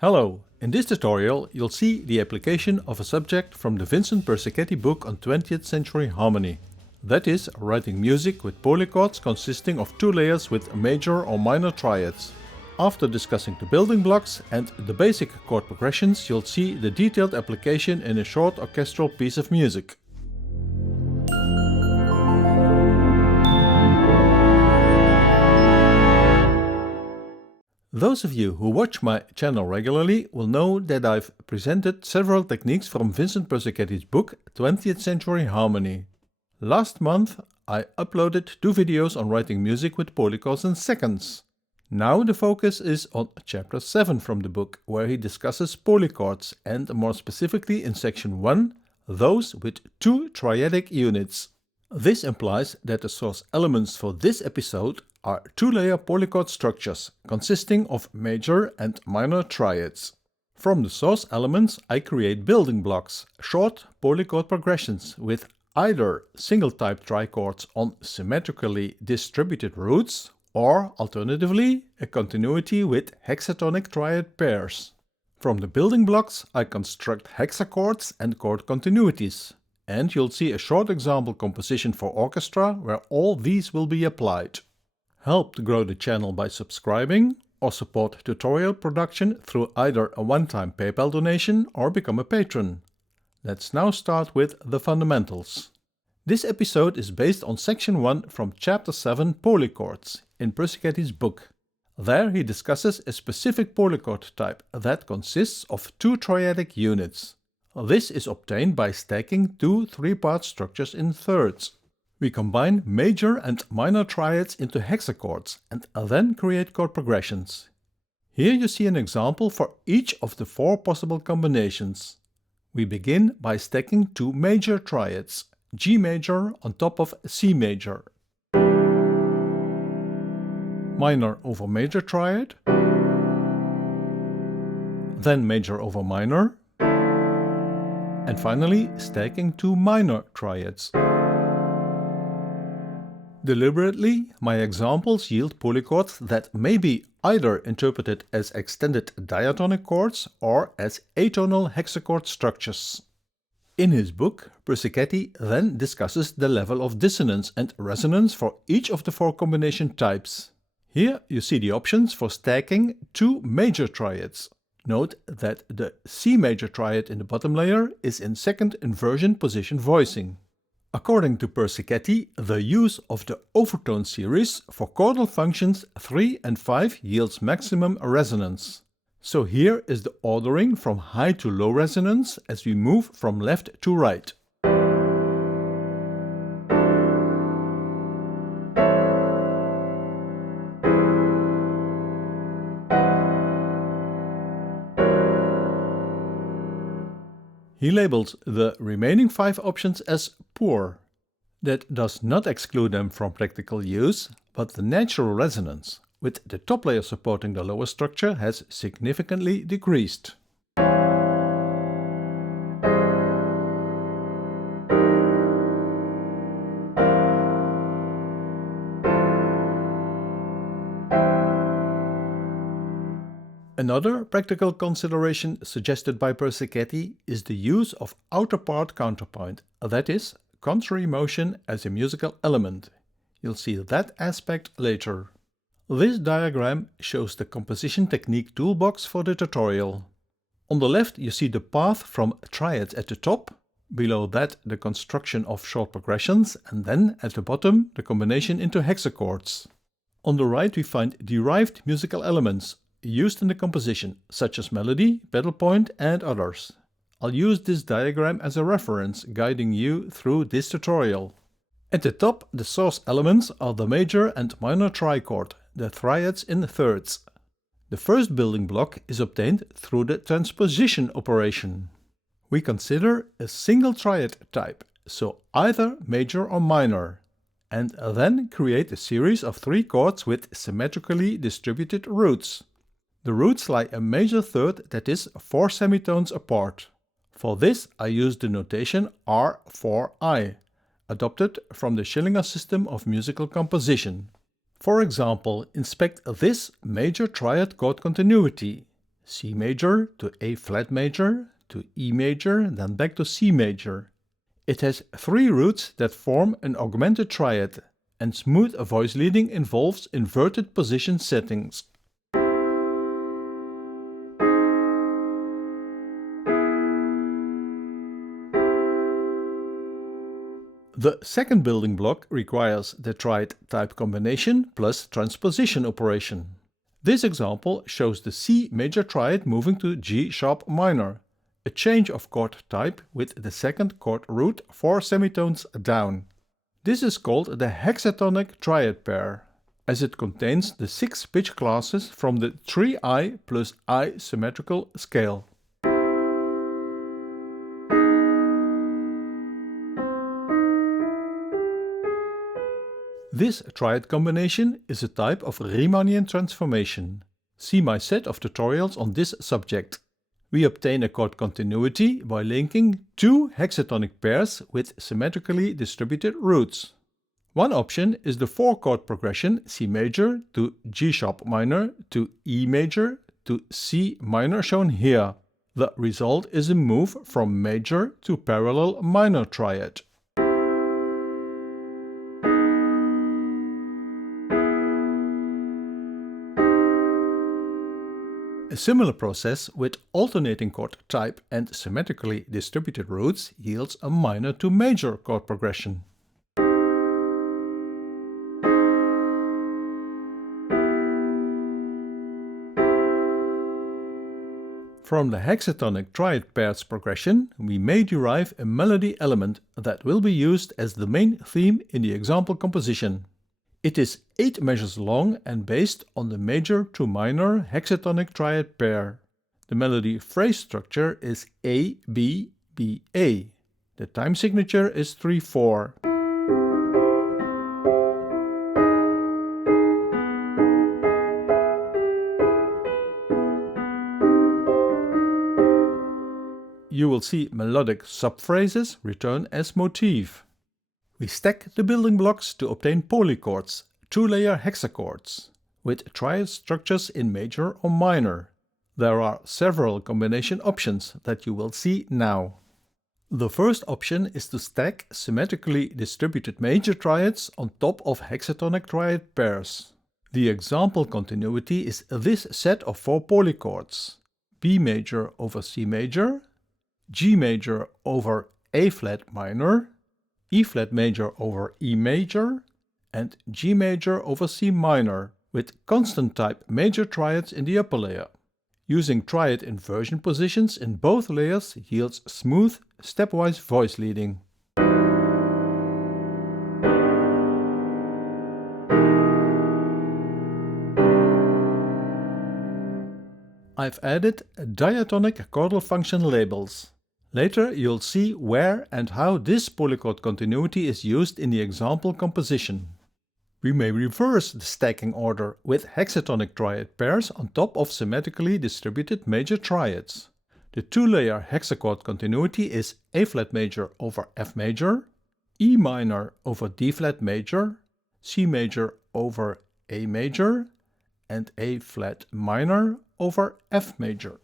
Hello, in this tutorial you'll see the application of a subject from the Vincent Persichetti book on 20th Century Harmony. That is, writing music with polychords consisting of two layers with major or minor triads. After discussing the building blocks and the basic chord progressions, you'll see the detailed application in a short orchestral piece of music. Those of you who watch my channel regularly will know that I've presented several techniques from Vincent Persicchetti's book 20th Century Harmony. Last month I uploaded 2 videos on writing music with polychords in seconds. Now the focus is on chapter 7 from the book, where he discusses polychords and more specifically in section 1, those with 2 triadic units. This implies that the source elements for this episode are 2-layer polychord structures consisting of major and minor triads. From the source elements I create building blocks, short polychord progressions with either single-type trichords on symmetrically distributed roots or, alternatively, a continuity with hexatonic triad pairs. From the building blocks I construct hexachords and chord continuities, and you'll see a short example composition for orchestra where all these will be applied. Help to grow the channel by subscribing or support tutorial production through either a one-time PayPal donation or become a patron. Let's now start with the fundamentals. This episode is based on section 1 from chapter 7 Polychords in Persicchetti's book. There he discusses a specific polychord type that consists of 2 triadic units. This is obtained by stacking 2 3-part structures in thirds. We combine major and minor triads into hexachords and then create chord progressions. Here you see an example for each of the 4 possible combinations. We begin by stacking 2 major triads, G major on top of C major. Minor over major triad, then major over minor, and finally stacking 2 minor triads. Deliberately, my examples yield polychords that may be either interpreted as extended diatonic chords or as atonal hexachord structures. In his book, Persichetti then discusses the level of dissonance and resonance for each of the 4 combination types. Here you see the options for stacking 2 major triads. Note that the C major triad in the bottom layer is in second inversion position voicing. According to Persichetti, the use of the overtone series for chordal functions 3 and 5 yields maximum resonance. So here is the ordering from high to low resonance as we move from left to right. He labels the remaining 5 options as poor. That does not exclude them from practical use, but the natural resonance, with the top layer supporting the lower structure, has significantly decreased. Another practical consideration suggested by Persichetti is the use of outer part counterpoint, that is, contrary motion as a musical element. You'll see that aspect later. This diagram shows the composition technique toolbox for the tutorial. On the left you see the path from triads at the top, below that the construction of short progressions, and then at the bottom the combination into hexachords. On the right we find derived musical elements used in the composition, such as melody, pedal point and others. I'll use this diagram as a reference, guiding you through this tutorial. At the top, the source elements are the major and minor trichord, the triads in thirds. The first building block is obtained through the transposition operation. We consider a single triad type, so either major or minor, and then create a series of 3 chords with symmetrically distributed roots. The roots lie a major third, that is 4 semitones apart. For this I use the notation R4i, adopted from the Schillinger system of musical composition. For example, inspect this major triad chord continuity. C major to A flat major to E major, then back to C major. It has 3 roots that form an augmented triad, and smooth voice leading involves inverted position settings. The second building block requires the triad type combination plus transposition operation. This example shows the C major triad moving to G sharp minor, a change of chord type with the second chord root 4 semitones down. This is called the Hexatonic Triad Pair, as it contains the 6 pitch classes from the 3i plus I symmetrical scale. This triad combination is a type of Riemannian transformation. See my set of tutorials on this subject. We obtain a chord continuity by linking 2 hexatonic pairs with symmetrically distributed roots. One option is the 4-chord progression C major to G sharp minor to E major to C minor shown here. The result is a move from major to parallel minor triad. A similar process with alternating chord type and symmetrically distributed roots yields a minor to major chord progression. From the hexatonic triad pairs progression, we may derive a melody element that will be used as the main theme in the example composition. It is 8 measures long and based on the major to minor hexatonic triad pair. The melody phrase structure is A-B-B-A. The time signature is 3-4. You will see melodic subphrases return as motif. We stack the building blocks to obtain polychords, 2-layer hexachords, with triad structures in major or minor. There are several combination options that you will see now. The first option is to stack symmetrically distributed major triads on top of hexatonic triad pairs. The example continuity is this set of 4 polychords: B major over C major, G major over A flat minor, E flat major over E major, and G major over C minor, with constant type major triads in the upper layer. Using triad inversion positions in both layers yields smooth, stepwise voice leading. I've added diatonic chordal function labels. Later you'll see where and how this polychord continuity is used in the example composition. We may reverse the stacking order with hexatonic triad pairs on top of symmetrically distributed major triads. The 2-layer hexachord continuity is A flat major over F major, E minor over D flat major, C major over A major, and A flat minor over F major.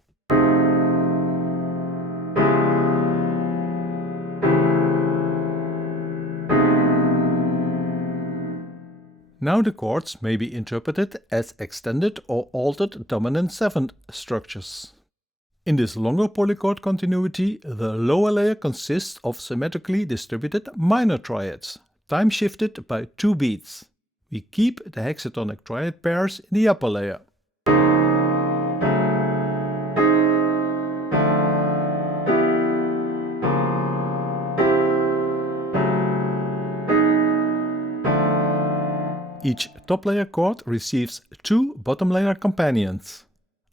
Now the chords may be interpreted as extended or altered dominant 7th structures. In this longer polychord continuity, the lower layer consists of symmetrically distributed minor triads, time shifted by 2 beats. We keep the hexatonic triad pairs in the upper layer. Each top layer chord receives 2 bottom layer companions.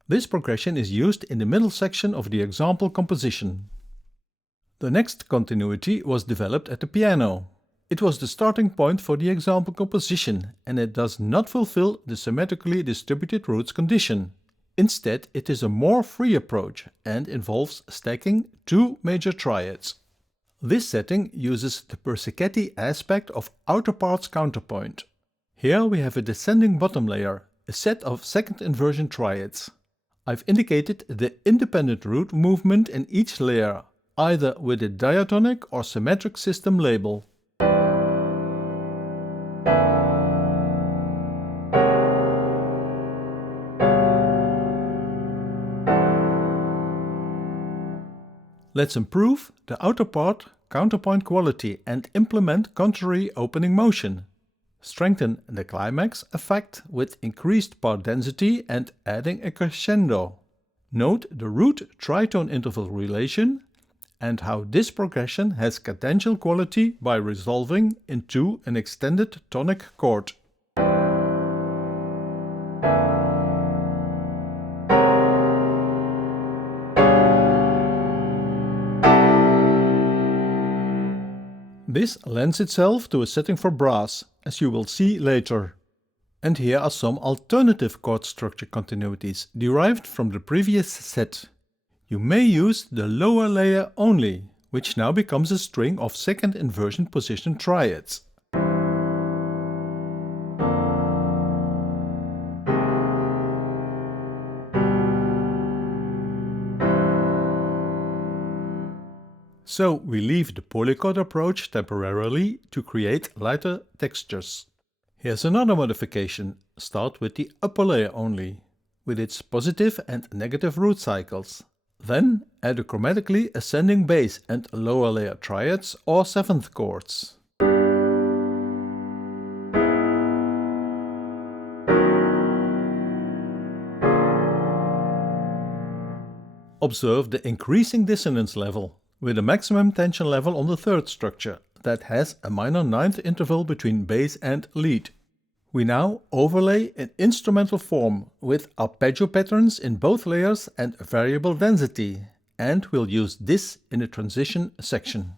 This progression is used in the middle section of the example composition. The next continuity was developed at the piano. It was the starting point for the example composition, and it does not fulfill the symmetrically distributed roots condition. Instead, it is a more free approach and involves stacking 2 major triads. This setting uses the Persichetti aspect of outer parts counterpoint. Here we have a descending bottom layer, a set of second inversion triads. I've indicated the independent root movement in each layer, either with a diatonic or symmetric system label. Let's improve the outer part counterpoint quality and implement contrary opening motion. Strengthen the climax effect with increased part density and adding a crescendo. Note the root tritone interval relation and how this progression has cadential quality by resolving into an extended tonic chord. This lends itself to a setting for brass, as you will see later. And here are some alternative chord structure continuities derived from the previous set. You may use the lower layer only, which now becomes a string of second inversion position triads. So we leave the polychord approach temporarily to create lighter textures. Here's another modification. Start with the upper layer only, with its positive and negative root cycles. Then add a chromatically ascending bass and lower layer triads or seventh chords. Observe the increasing dissonance level, with a maximum tension level on the third structure that has a minor ninth interval between bass and lead. We now overlay an instrumental form with arpeggio patterns in both layers and variable density, and we'll use this in the transition section.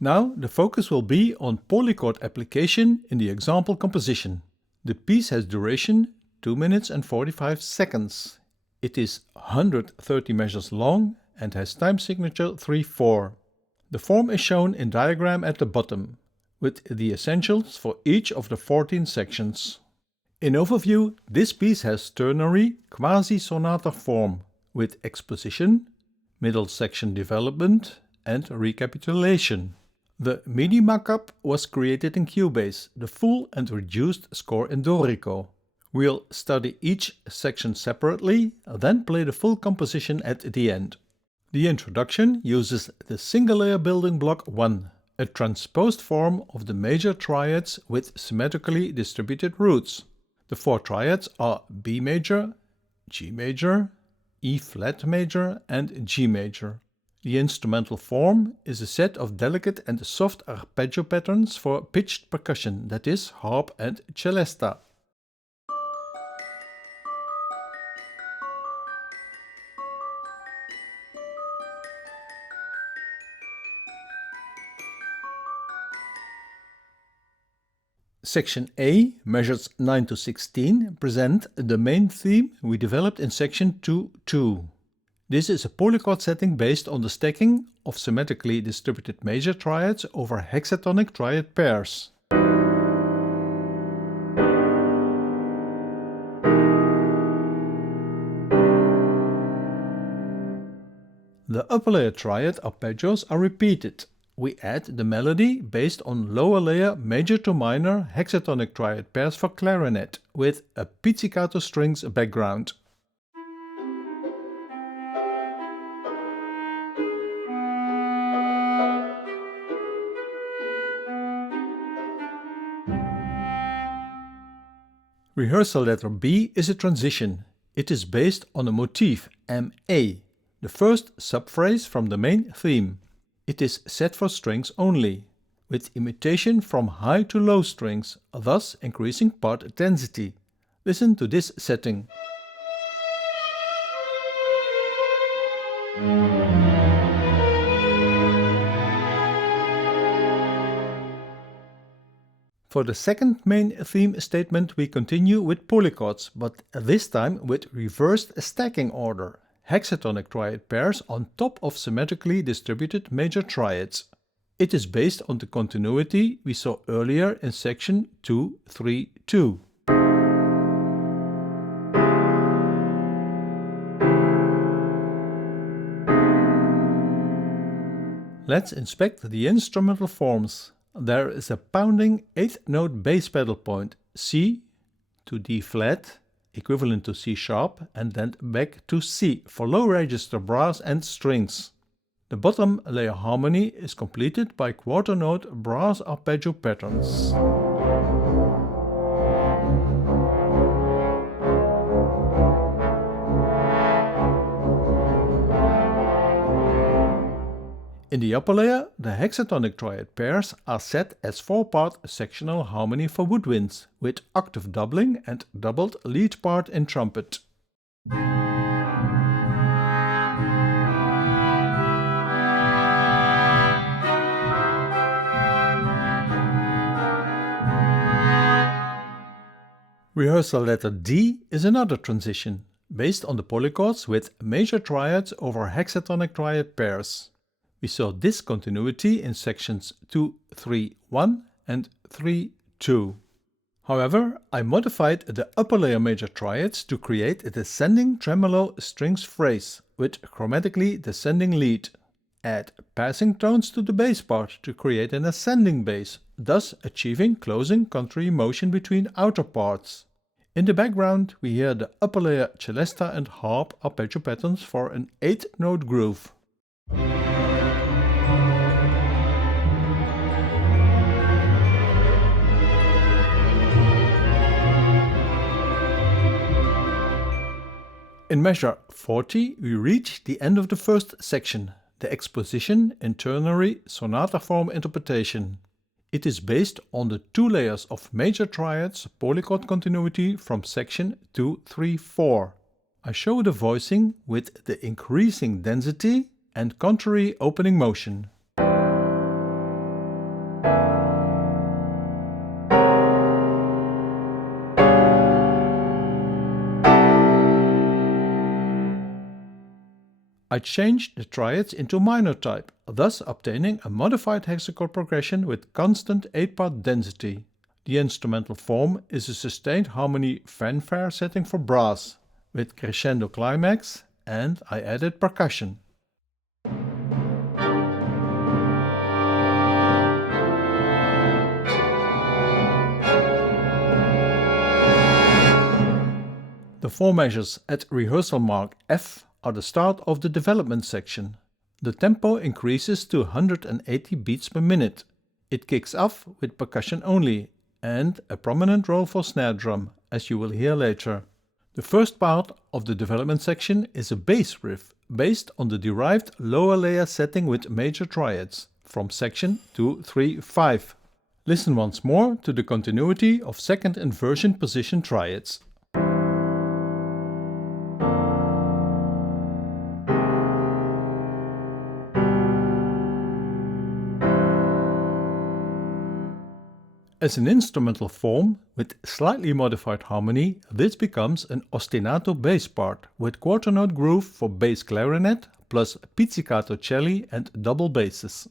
Now the focus will be on polychord application in the example composition. The piece has duration 2 minutes and 45 seconds. It is 130 measures long and has time signature 3/4. The form is shown in diagram at the bottom, with the essentials for each of the 14 sections. In overview, this piece has ternary quasi-sonata form, with exposition, middle section development and recapitulation. The MIDI mockup was created in Cubase, the full and reduced score in Dorico. We'll study each section separately, then play the full composition at the end. The introduction uses the single layer building block 1, a transposed form of the major triads with symmetrically distributed roots. The 4 triads are B major, G major, E flat major and G major. The instrumental form is a set of delicate and soft arpeggio patterns for pitched percussion, that is, harp and celesta. Section A, measures 9 to 16, present the main theme we developed in section 2.2. This is a polychord setting based on the stacking of symmetrically distributed major triads over hexatonic triad pairs. The upper layer triad arpeggios are repeated. We add the melody based on lower layer major to minor hexatonic triad pairs for clarinet with a pizzicato strings background. Rehearsal letter B is a transition. It is based on a motif MA, the first subphrase from the main theme. It is set for strings only, with imitation from high to low strings, thus increasing part density. Listen to this setting. For the second main theme statement we continue with polychords, but this time with reversed stacking order. Hexatonic triad pairs on top of symmetrically distributed major triads. It is based on the continuity we saw earlier in section 232. Let's inspect the instrumental forms. There is a pounding 8th note bass pedal point C to D flat, equivalent to C sharp, and then back to C for low register brass and strings. The bottom layer harmony is completed by quarter note brass arpeggio patterns. In the upper layer, the hexatonic triad pairs are set as 4-part sectional harmony for woodwinds, with octave doubling and doubled lead part in trumpet. Rehearsal letter D is another transition, based on the polychords with major triads over hexatonic triad pairs. We saw this continuity in sections 231 and 32. However, I modified the upper layer major triads to create a descending tremolo strings phrase with chromatically descending lead. Add passing tones to the bass part to create an ascending bass, thus achieving closing contrary motion between outer parts. In the background we hear the upper layer celesta and harp arpeggio patterns for an 8th note groove. In measure 40 we reach the end of the first section, the exposition in ternary sonata form interpretation. It is based on the 2 layers of major triads polychord continuity from section 234. I show the voicing with the increasing density and contrary opening motion. I changed the triads into minor type, thus obtaining a modified hexachord progression with constant 8-part density. The instrumental form is a sustained harmony fanfare setting for brass, with crescendo climax, and I added percussion. The 4 measures at rehearsal mark F are the start of the development section. The tempo increases to 180 beats per minute. It kicks off with percussion only and a prominent role for snare drum, as you will hear later. The first part of the development section is a bass riff based on the derived lower layer setting with major triads from section 235. Listen once more to the continuity of second inversion position triads. As an instrumental form with slightly modified harmony, this becomes an ostinato bass part with quarter note groove for bass clarinet plus pizzicato celli and double basses.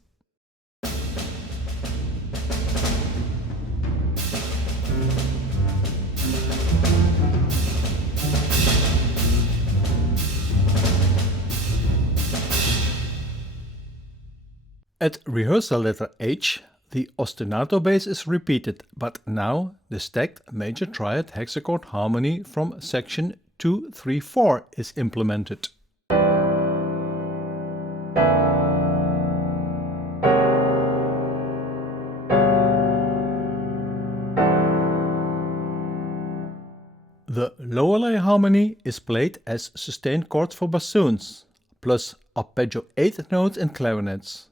At rehearsal letter H, the ostinato bass is repeated, but now the stacked major triad hexachord harmony from section 234 is implemented. The lower layer harmony is played as sustained chords for bassoons, plus arpeggio 8th notes and clarinets.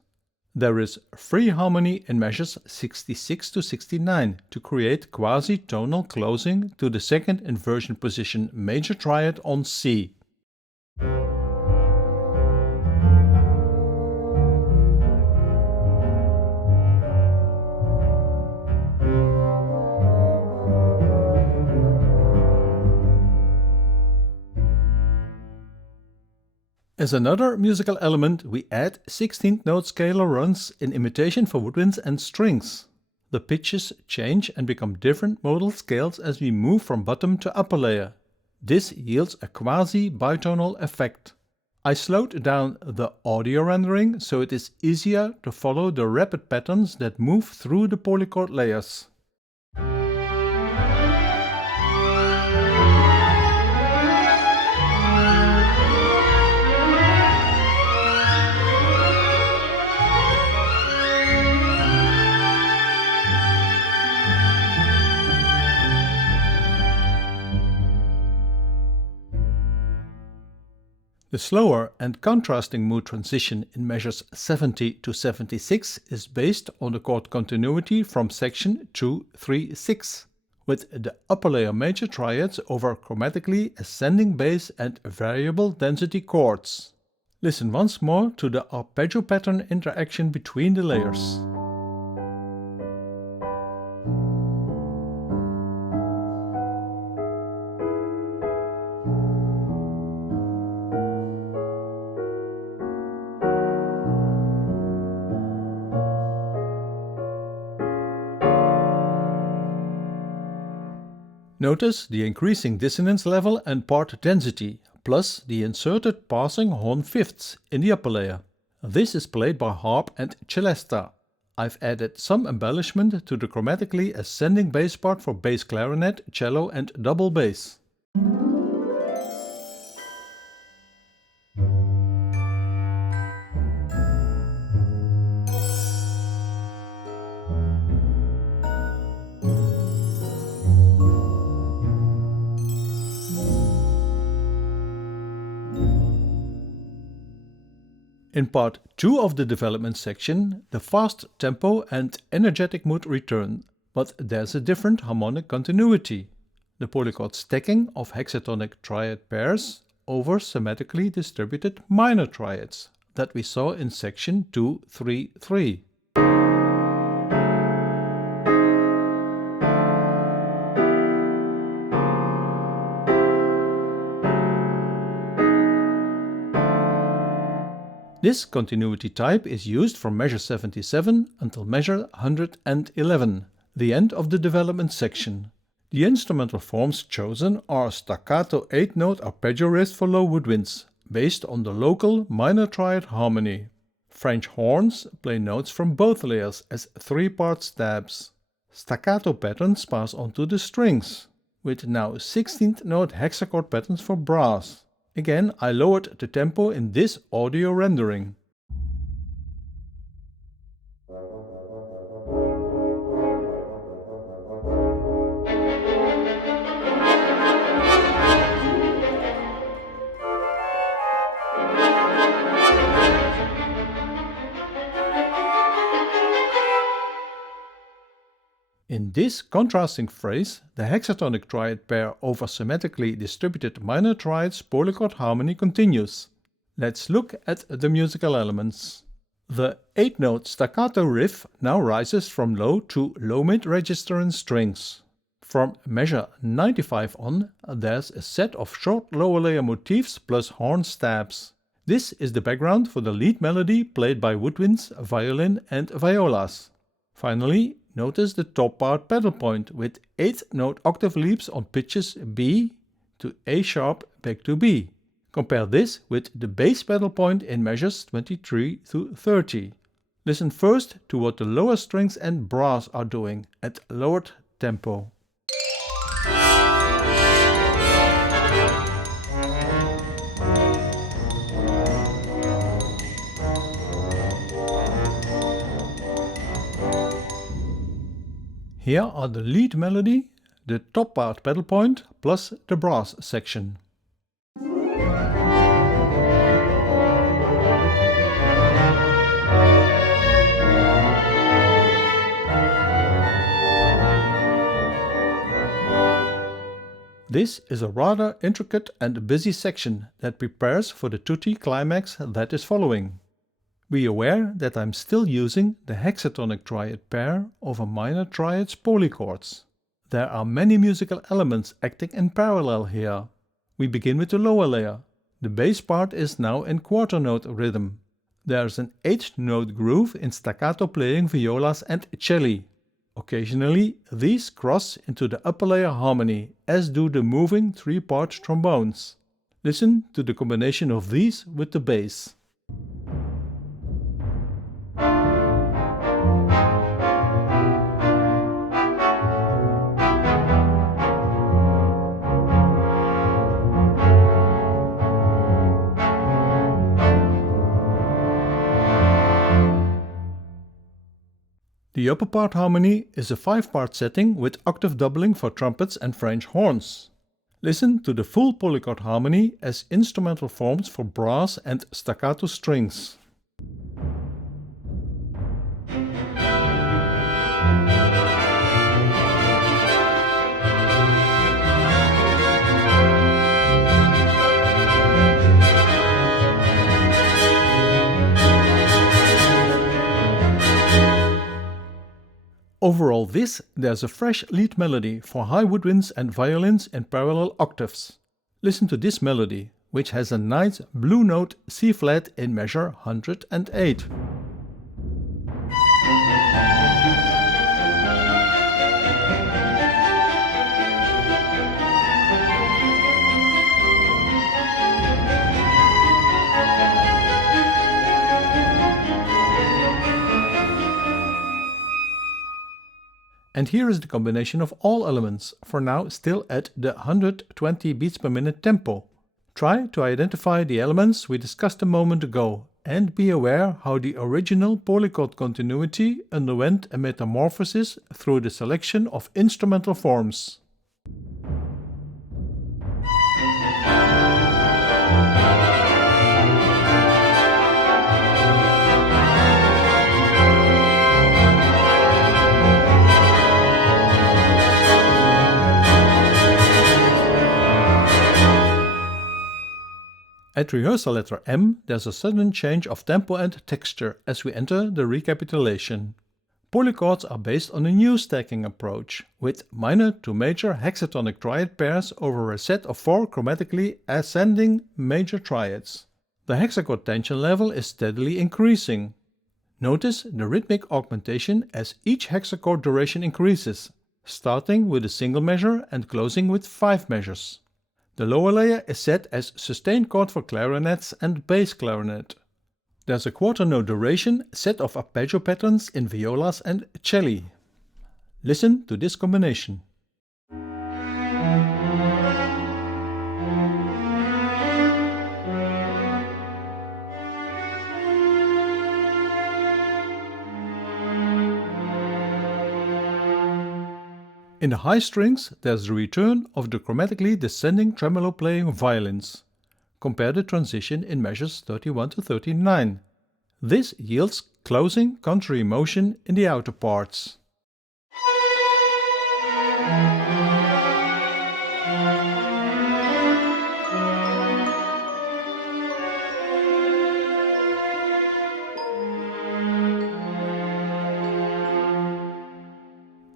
There is free harmony in measures 66 to 69 to create quasi-tonal closing to the second inversion position major triad on C. As another musical element, we add 16th note scalar runs in imitation for woodwinds and strings. The pitches change and become different modal scales as we move from bottom to upper layer. This yields a quasi-bitonal effect. I slowed down the audio rendering so it is easier to follow the rapid patterns that move through the polychord layers. The slower and contrasting mood transition in measures 70 to 76 is based on the chord continuity from section 236, with the upper layer major triads over chromatically ascending bass and variable density chords. Listen once more to the arpeggio pattern interaction between the layers. Notice the increasing dissonance level and part density, plus the inserted passing horn fifths in the upper layer. This is played by harp and celesta. I've added some embellishment to the chromatically ascending bass part for bass clarinet, cello and double bass. In part 2 of the development section, the fast tempo and energetic mood return, but there's a different harmonic continuity. The polychord stacking of hexatonic triad pairs over symmetrically distributed minor triads that we saw in section 233. This continuity type is used from measure 77 until measure 111, the end of the development section. The instrumental forms chosen are staccato 8-note arpeggio riffs for low woodwinds, based on the local minor triad harmony. French horns play notes from both layers as 3-part stabs. Staccato patterns pass on to the strings, with now 16th note hexachord patterns for brass. Again, I lowered the tempo in this audio rendering. In this contrasting phrase, the hexatonic triad pair over symmetrically distributed minor triads polychord harmony continues. Let's look at the musical elements. The 8-note staccato riff now rises from low to low-mid register in strings. From measure 95 on, there's a set of short lower layer motifs plus horn stabs. This is the background for the lead melody played by woodwinds, violin and violas. Finally, notice the top part pedal point with 8-note octave leaps on pitches B to A sharp back to B. Compare this with the bass pedal point in measures 23 to 30. Listen first to what the lower strings and brass are doing at lowered tempo. Here are the lead melody, the top part pedal point, plus the brass section. This is a rather intricate and busy section that prepares for the tutti climax that is following. Be aware that I'm still using the hexatonic triad pair over minor triads polychords. There are many musical elements acting in parallel here. We begin with the lower layer. The bass part is now in quarter note rhythm. There's an 8-note groove in staccato playing violas and celli. Occasionally, these cross into the upper layer harmony, as do the moving 3-part trombones. Listen to the combination of these with the bass. The upper part harmony is a 5-part setting with octave doubling for trumpets and French horns. Listen to the full polychord harmony as instrumental forms for brass and staccato strings. Over all this, there's a fresh lead melody for high woodwinds and violins in parallel octaves. Listen to this melody, which has a nice blue note C-flat in measure 108. And here is the combination of all elements, for now still at the 120 beats per minute tempo. Try to identify the elements we discussed a moment ago, and be aware how the original polychord continuity underwent a metamorphosis through the selection of instrumental forms. At rehearsal letter M, there's a sudden change of tempo and texture as we enter the recapitulation. Polychords are based on a new stacking approach, with minor to major hexatonic triad pairs over a set of 4 chromatically ascending major triads. The hexachord tension level is steadily increasing. Notice the rhythmic augmentation as each hexachord duration increases, starting with a single measure and closing with 5 measures. The lower layer is set as sustained chord for clarinets and bass clarinet. There's a quarter note duration set of arpeggio patterns in violas and celli. Listen to this combination. In the high strings, there's the return of the chromatically descending tremolo playing violins. Compare the transition in measures 31 to 39. This yields closing contrary motion in the outer parts.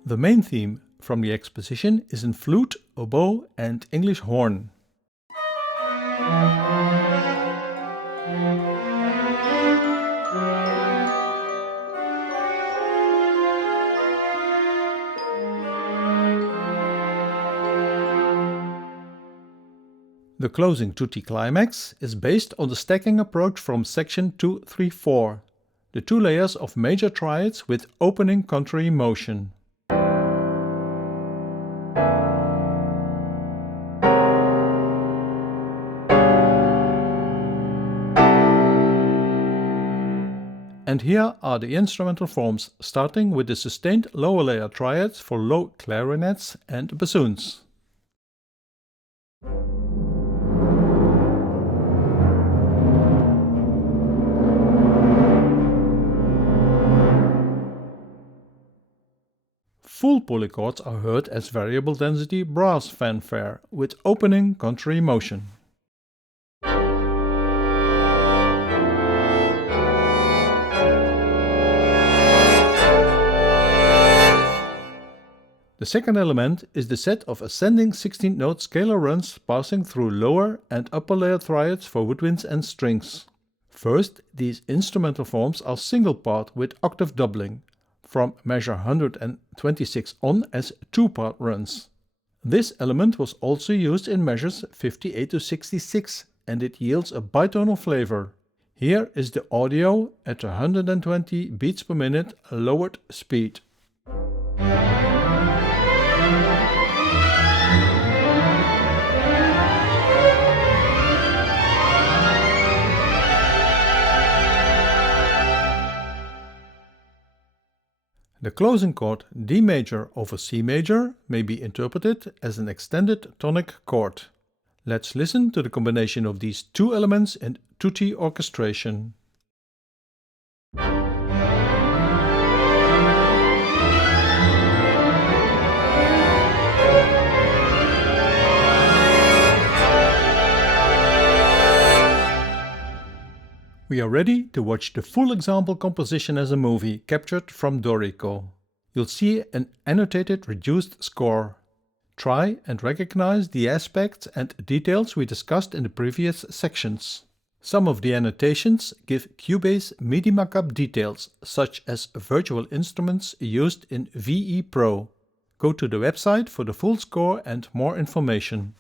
The main theme from the Exposition is in flute, oboe and English horn. The closing tutti climax is based on the stacking approach from section 234, the 2 layers of major triads with opening contrary motion. And here are the instrumental forms, starting with the sustained lower layer triads for low clarinets and bassoons. Full polychords are heard as variable density brass fanfare with opening contrary motion. The second element is the set of ascending 16th-note scalar runs passing through lower and upper layer triads for woodwinds and strings. First, these instrumental forms are single part with octave doubling, from measure 126 on as two-part runs. This element was also used in measures 58 to 66, and it yields a bitonal flavor. Here is the audio at 120 beats per minute lowered speed. The closing chord D major over C major may be interpreted as an extended tonic chord. Let's listen to the combination of these two elements in tutti orchestration. We are ready to watch the full example composition as a movie captured from Dorico. You'll see an annotated reduced score. Try and recognize the aspects and details we discussed in the previous sections. Some of the annotations give Cubase MIDI markup details, such as virtual instruments used in VE Pro. Go to the website for the full score and more information.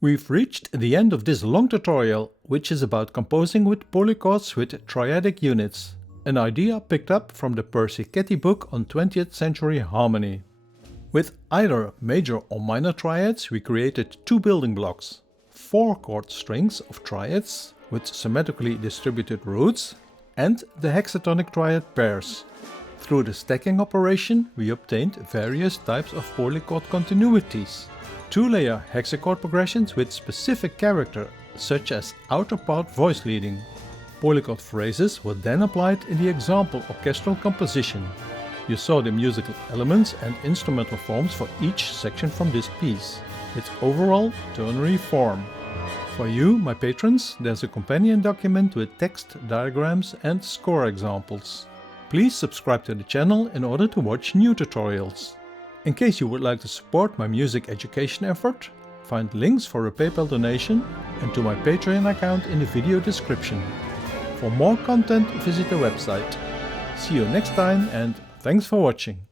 We've reached the end of this long tutorial, which is about composing with polychords with triadic units, an idea picked up from the Persichetti book on 20th Century Harmony. With either major or minor triads, we created two building blocks: 4 chord strings of triads with symmetrically distributed roots and the hexatonic triad pairs. Through the stacking operation, we obtained various types of polychord continuities. 2-layer hexachord progressions with specific character, such as outer part voice leading. Polychord phrases were then applied in the example orchestral composition. You saw the musical elements and instrumental forms for each section from this piece. with overall ternary form. For you, my patrons, there's a companion document with text, diagrams and score examples. Please subscribe to the channel in order to watch new tutorials. In case you would like to support my music education effort, find links for a PayPal donation and to my Patreon account in the video description. For more content, visit the website. See you next time and thanks for watching.